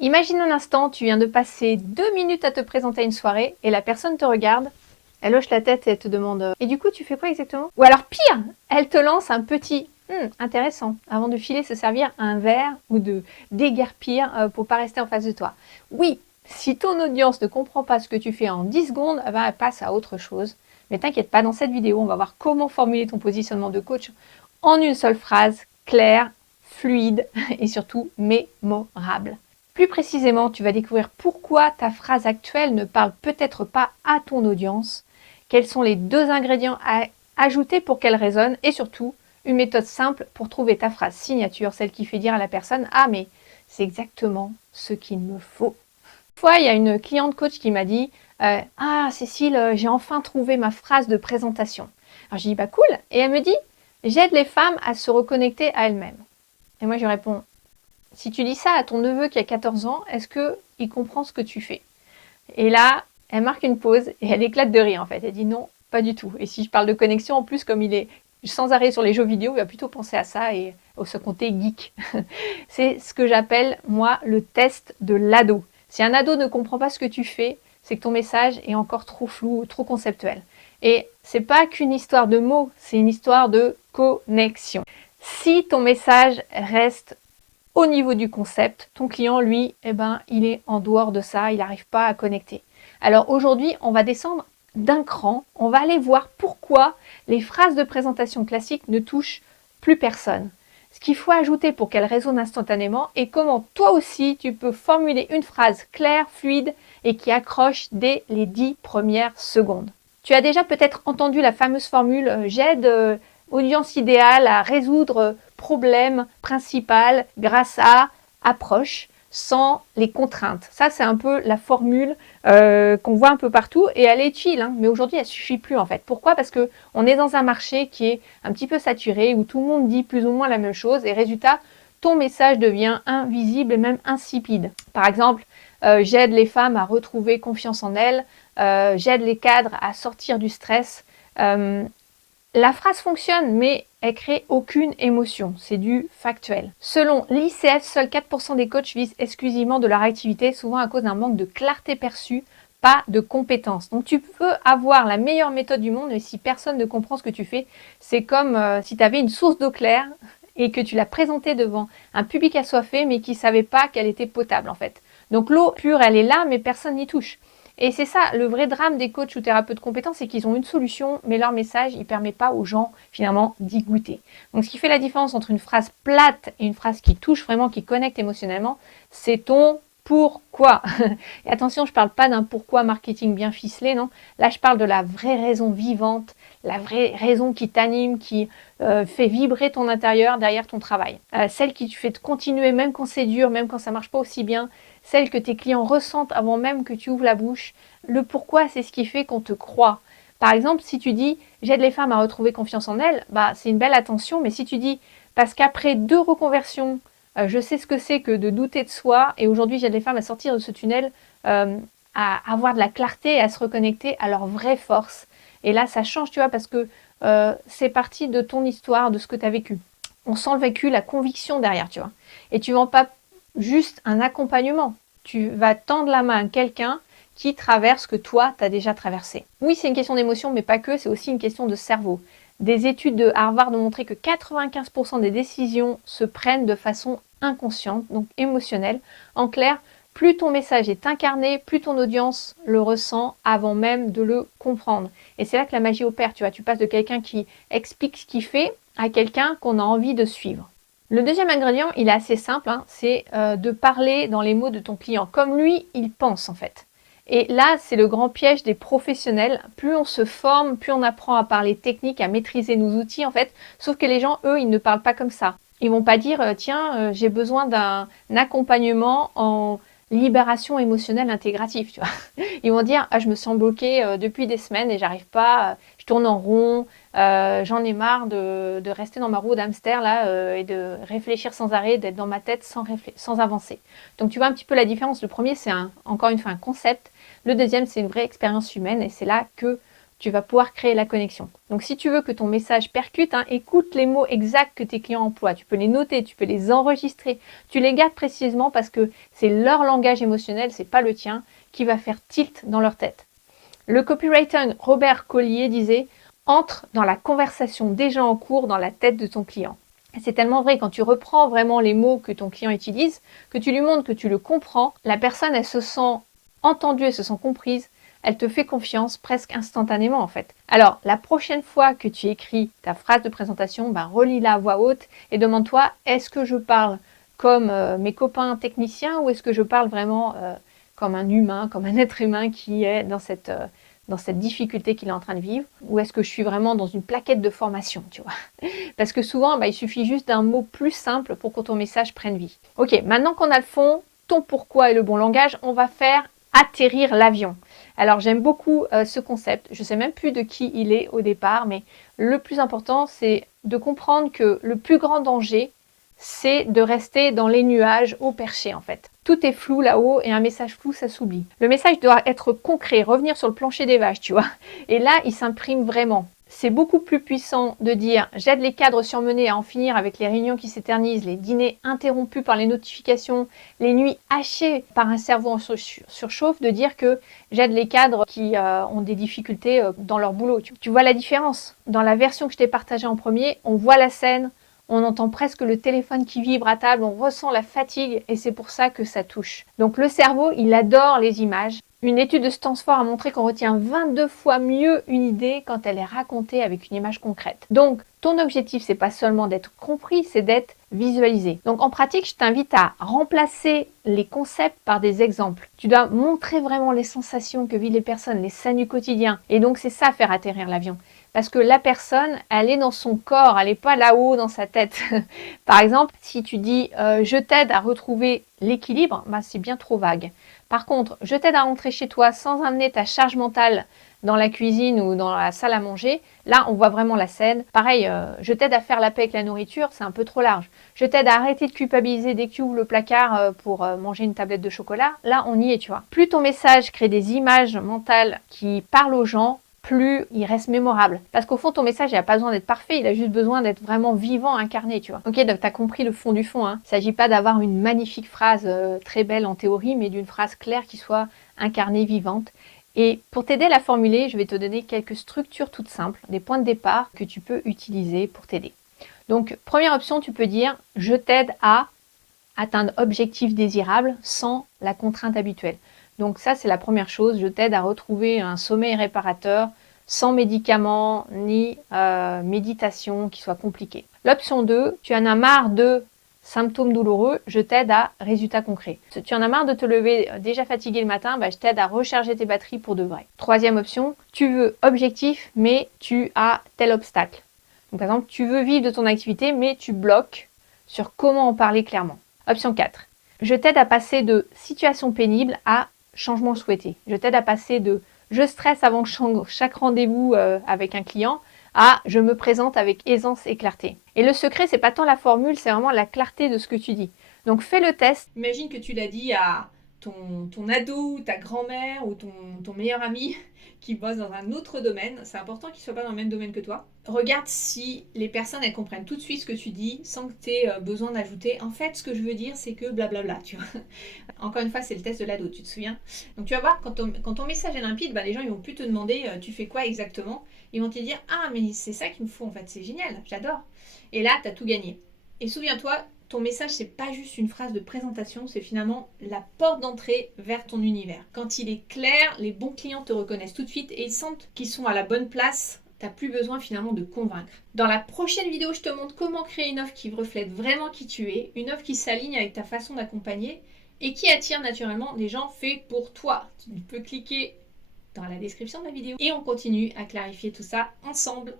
Imagine un instant, tu viens de passer 2 minutes à te présenter à une soirée et la personne te regarde, elle hoche la tête et elle te demande Et du coup, tu fais quoi exactement? Ou alors pire, elle te lance un petit intéressant avant de filer se servir un verre ou de déguerpir pour pas rester en face de toi. Oui, si ton audience ne comprend pas ce que tu fais en 10 secondes, eh ben, elle passe à autre chose. Mais t'inquiète pas, dans cette vidéo, on va voir comment formuler ton positionnement de coach en une seule phrase, claire, fluide et surtout mémorable. Plus précisément, tu vas découvrir pourquoi ta phrase actuelle ne parle peut-être pas à ton audience, quels sont les 2 ingrédients à ajouter pour qu'elle résonne et surtout, une méthode simple pour trouver ta phrase signature, celle qui fait dire à la personne « Ah mais c'est exactement ce qu'il me faut ». Une fois, il y a une cliente coach qui m'a dit Ah Cécile, j'ai enfin trouvé ma phrase de présentation. Alors j'ai dit bah cool, et elle me dit j'aide les femmes à se reconnecter à elles-mêmes. Et moi je lui réponds si tu dis ça à ton neveu qui a 14 ans, est-ce qu'il comprend ce que tu fais? Et là, elle marque une pause et elle éclate de rire en fait. Elle dit non, pas du tout. Et si je parle de connexion, en plus, comme il est sans arrêt sur les jeux vidéo, il va plutôt penser à ça et au se compter geek. C'est ce que j'appelle, moi, le test de l'ado. Si un ado ne comprend pas ce que tu fais, c'est que ton message est encore trop flou, trop conceptuel. Et c'est pas qu'une histoire de mots, c'est une histoire de connexion. Si ton message reste au niveau du concept, ton client, lui, eh ben, il est en dehors de ça, il n'arrive pas à connecter. Alors aujourd'hui, on va descendre d'un cran, on va aller voir pourquoi les phrases de présentation classiques ne touchent plus personne. Ce qu'il faut ajouter pour qu'elles résonnent instantanément et comment toi aussi tu peux formuler une phrase claire, fluide et qui accroche dès les 10 premières secondes. Tu as déjà peut-être entendu la fameuse formule j'aide audience idéale à résoudre problème principal grâce à approche sans les contraintes. Ça, c'est un peu la formule qu'on voit un peu partout et elle est utile, hein, mais aujourd'hui, elle ne suffit plus en fait. Pourquoi? Parce qu'on est dans un marché qui est un petit peu saturé, où tout le monde dit plus ou moins la même chose et résultat, ton message devient invisible et même insipide. Par exemple, j'aide les femmes à retrouver confiance en elles, j'aide les cadres à sortir du stress. La phrase fonctionne, mais elle crée aucune émotion. C'est du factuel. Selon l'ICF, seuls 4% des coachs vivent exclusivement de leur activité, souvent à cause d'un manque de clarté perçue, pas de compétences. Donc tu peux avoir la meilleure méthode du monde, mais si personne ne comprend ce que tu fais, c'est comme si tu avais une source d'eau claire et que tu la présentais devant un public assoiffé, mais qui ne savait pas qu'elle était potable en fait. Donc l'eau pure, elle est là, mais personne n'y touche. Et c'est ça, le vrai drame des coachs ou thérapeutes compétents, c'est qu'ils ont une solution, mais leur message, il ne permet pas aux gens, finalement, d'y goûter. Donc, ce qui fait la différence entre une phrase plate et une phrase qui touche vraiment, qui connecte émotionnellement, c'est ton pourquoi. Et attention, je ne parle pas d'un pourquoi marketing bien ficelé, non. Là, je parle de la vraie raison vivante, la vraie raison qui t'anime, qui fait vibrer ton intérieur derrière ton travail. Celle qui te fait continuer, même quand c'est dur, même quand ça ne marche pas aussi bien, celle que tes clients ressentent avant même que tu ouvres la bouche. Le pourquoi, c'est ce qui fait qu'on te croit. Par exemple, si tu dis « j'aide les femmes à retrouver confiance en elles », bah, c'est une belle attention, mais si tu dis « parce qu'après 2 reconversions, je sais ce que c'est que de douter de soi et aujourd'hui j'aide les femmes à sortir de ce tunnel, à avoir de la clarté et à se reconnecter à leur vraie force ». Et là, ça change, tu vois, parce que c'est parti de ton histoire, de ce que tu as vécu. On sent le vécu, la conviction derrière, tu vois. Et tu ne vends pas juste un accompagnement. Tu vas tendre la main à quelqu'un qui traverse ce que toi, tu as déjà traversé. Oui, c'est une question d'émotion, mais pas que, c'est aussi une question de cerveau. Des études de Harvard ont montré que 95% des décisions se prennent de façon inconsciente, donc émotionnelle. En clair, plus ton message est incarné, plus ton audience le ressent avant même de le comprendre. Et c'est là que la magie opère, tu vois. Tu passes de quelqu'un qui explique ce qu'il fait à quelqu'un qu'on a envie de suivre. Le deuxième ingrédient, il est assez simple, hein, c'est de parler dans les mots de ton client, comme lui, il pense en fait. Et là, c'est le grand piège des professionnels. Plus on se forme, plus on apprend à parler technique, à maîtriser nos outils en fait. Sauf que les gens, eux, ils ne parlent pas comme ça. Ils vont pas dire, tiens, j'ai besoin d'un accompagnement en libération émotionnelle intégrative, tu vois. Ils vont dire, ah, je me sens bloquée depuis des semaines et j'arrive pas, je tourne en rond, j'en ai marre de rester dans ma roue d'hamster là et de réfléchir sans arrêt, d'être dans ma tête sans avancer. Donc tu vois un petit peu la différence. Le premier, c'est encore une fois un concept. Le deuxième, c'est une vraie expérience humaine et c'est là que tu vas pouvoir créer la connexion. Donc si tu veux que ton message percute, écoute les mots exacts que tes clients emploient. Tu peux les noter, tu peux les enregistrer, tu les gardes précisément parce que c'est leur langage émotionnel, c'est pas le tien, qui va faire tilt dans leur tête. Le copywriter Robert Collier disait « Entre dans la conversation déjà en cours dans la tête de ton client ». C'est tellement vrai, quand tu reprends vraiment les mots que ton client utilise, que tu lui montres que tu le comprends, la personne, elle se sent entendue, elle se sent comprise, elle te fait confiance presque instantanément en fait. Alors, la prochaine fois que tu écris ta phrase de présentation, relis-la à voix haute et demande-toi, est-ce que je parle comme mes copains techniciens ou est-ce que je parle vraiment comme un humain, comme un être humain qui est dans cette difficulté qu'il est en train de vivre, ou est-ce que je suis vraiment dans une plaquette de formation, tu vois? Parce que souvent, il suffit juste d'un mot plus simple pour que ton message prenne vie. Ok, maintenant qu'on a le fond, ton pourquoi et le bon langage, on va faire atterrir l'avion. Alors j'aime beaucoup ce concept, je ne sais même plus de qui il est au départ, mais le plus important c'est de comprendre que le plus grand danger, c'est de rester dans les nuages au perché en fait. Tout est flou là-haut et un message flou, ça s'oublie. Le message doit être concret, revenir sur le plancher des vaches, tu vois. Et là, il s'imprime vraiment. C'est beaucoup plus puissant de dire « j'aide les cadres surmenés à en finir avec les réunions qui s'éternisent, les dîners interrompus par les notifications, les nuits hachées par un cerveau en surchauffe », de dire que j'aide les cadres qui ont des difficultés dans leur boulot. Tu vois la différence? Dans la version que je t'ai partagée en premier, on voit la scène, on entend presque le téléphone qui vibre à table, on ressent la fatigue et c'est pour ça que ça touche. Donc le cerveau, il adore les images. Une étude de Stanford a montré qu'on retient 22 fois mieux une idée quand elle est racontée avec une image concrète. Donc ton objectif, c'est pas seulement d'être compris, c'est d'être visualisé. Donc en pratique, je t'invite à remplacer les concepts par des exemples. Tu dois montrer vraiment les sensations que vivent les personnes, les scènes du quotidien. Et donc c'est ça, faire atterrir l'avion. Parce que la personne, elle est dans son corps, elle n'est pas là-haut dans sa tête. Par exemple, si tu dis je t'aide à retrouver l'équilibre, c'est bien trop vague. Par contre, je t'aide à rentrer chez toi sans amener ta charge mentale dans la cuisine ou dans la salle à manger, là on voit vraiment la scène. Pareil, je t'aide à faire la paix avec la nourriture, c'est un peu trop large. Je t'aide à arrêter de culpabiliser dès que tu ouvres le placard pour manger une tablette de chocolat, là on y est, tu vois. Plus ton message crée des images mentales qui parlent aux gens, plus il reste mémorable. Parce qu'au fond, ton message, il n'a pas besoin d'être parfait, il a juste besoin d'être vraiment vivant, incarné, tu vois. Ok, donc tu as compris le fond du fond. Il ne s'agit pas d'avoir une magnifique phrase très belle en théorie, mais d'une phrase claire qui soit incarnée, vivante. Et pour t'aider à la formuler, je vais te donner quelques structures toutes simples, des points de départ que tu peux utiliser pour t'aider. Donc, première option, tu peux dire « Je t'aide à atteindre objectif désirable sans la contrainte habituelle ». Donc ça, c'est la première chose. Je t'aide à retrouver un sommeil réparateur sans médicaments ni méditation qui soit compliquée. L'option 2, tu en as marre de symptômes douloureux, je t'aide à résultats concrets. Si tu en as marre de te lever déjà fatigué le matin, je t'aide à recharger tes batteries pour de vrai. Troisième option, tu veux objectif, mais tu as tel obstacle. Donc, par exemple, tu veux vivre de ton activité, mais tu bloques sur comment en parler clairement. Option 4, je t'aide à passer de situation pénible à changement souhaité. Je t'aide à passer de je stresse avant chaque rendez-vous avec un client à je me présente avec aisance et clarté. Et le secret, c'est pas tant la formule, c'est vraiment la clarté de ce que tu dis. Donc fais le test. Imagine que tu l'as dit à ton ado ou ta grand-mère ou ton meilleur ami qui bosse dans un autre domaine. C'est important qu'il ne soit pas dans le même domaine que toi. Regarde si les personnes elles comprennent tout de suite ce que tu dis sans que tu aies besoin d'ajouter. En fait, ce que je veux dire, c'est que blablabla. Tu vois. Encore une fois, c'est le test de l'ado, tu te souviens? Donc tu vas voir, quand ton message est limpide, les gens ils vont plus te demander tu fais quoi exactement. Ils vont te dire ah, mais c'est ça qu'il me faut en fait, c'est génial, j'adore. Et là, tu as tout gagné. Et souviens-toi, ton message, c'est pas juste une phrase de présentation, c'est finalement la porte d'entrée vers ton univers. Quand il est clair, les bons clients te reconnaissent tout de suite et ils sentent qu'ils sont à la bonne place. T'as plus besoin finalement de convaincre. Dans la prochaine vidéo, je te montre comment créer une offre qui reflète vraiment qui tu es, une offre qui s'aligne avec ta façon d'accompagner et qui attire naturellement les gens faits pour toi. Tu peux cliquer dans la description de la vidéo et on continue à clarifier tout ça ensemble.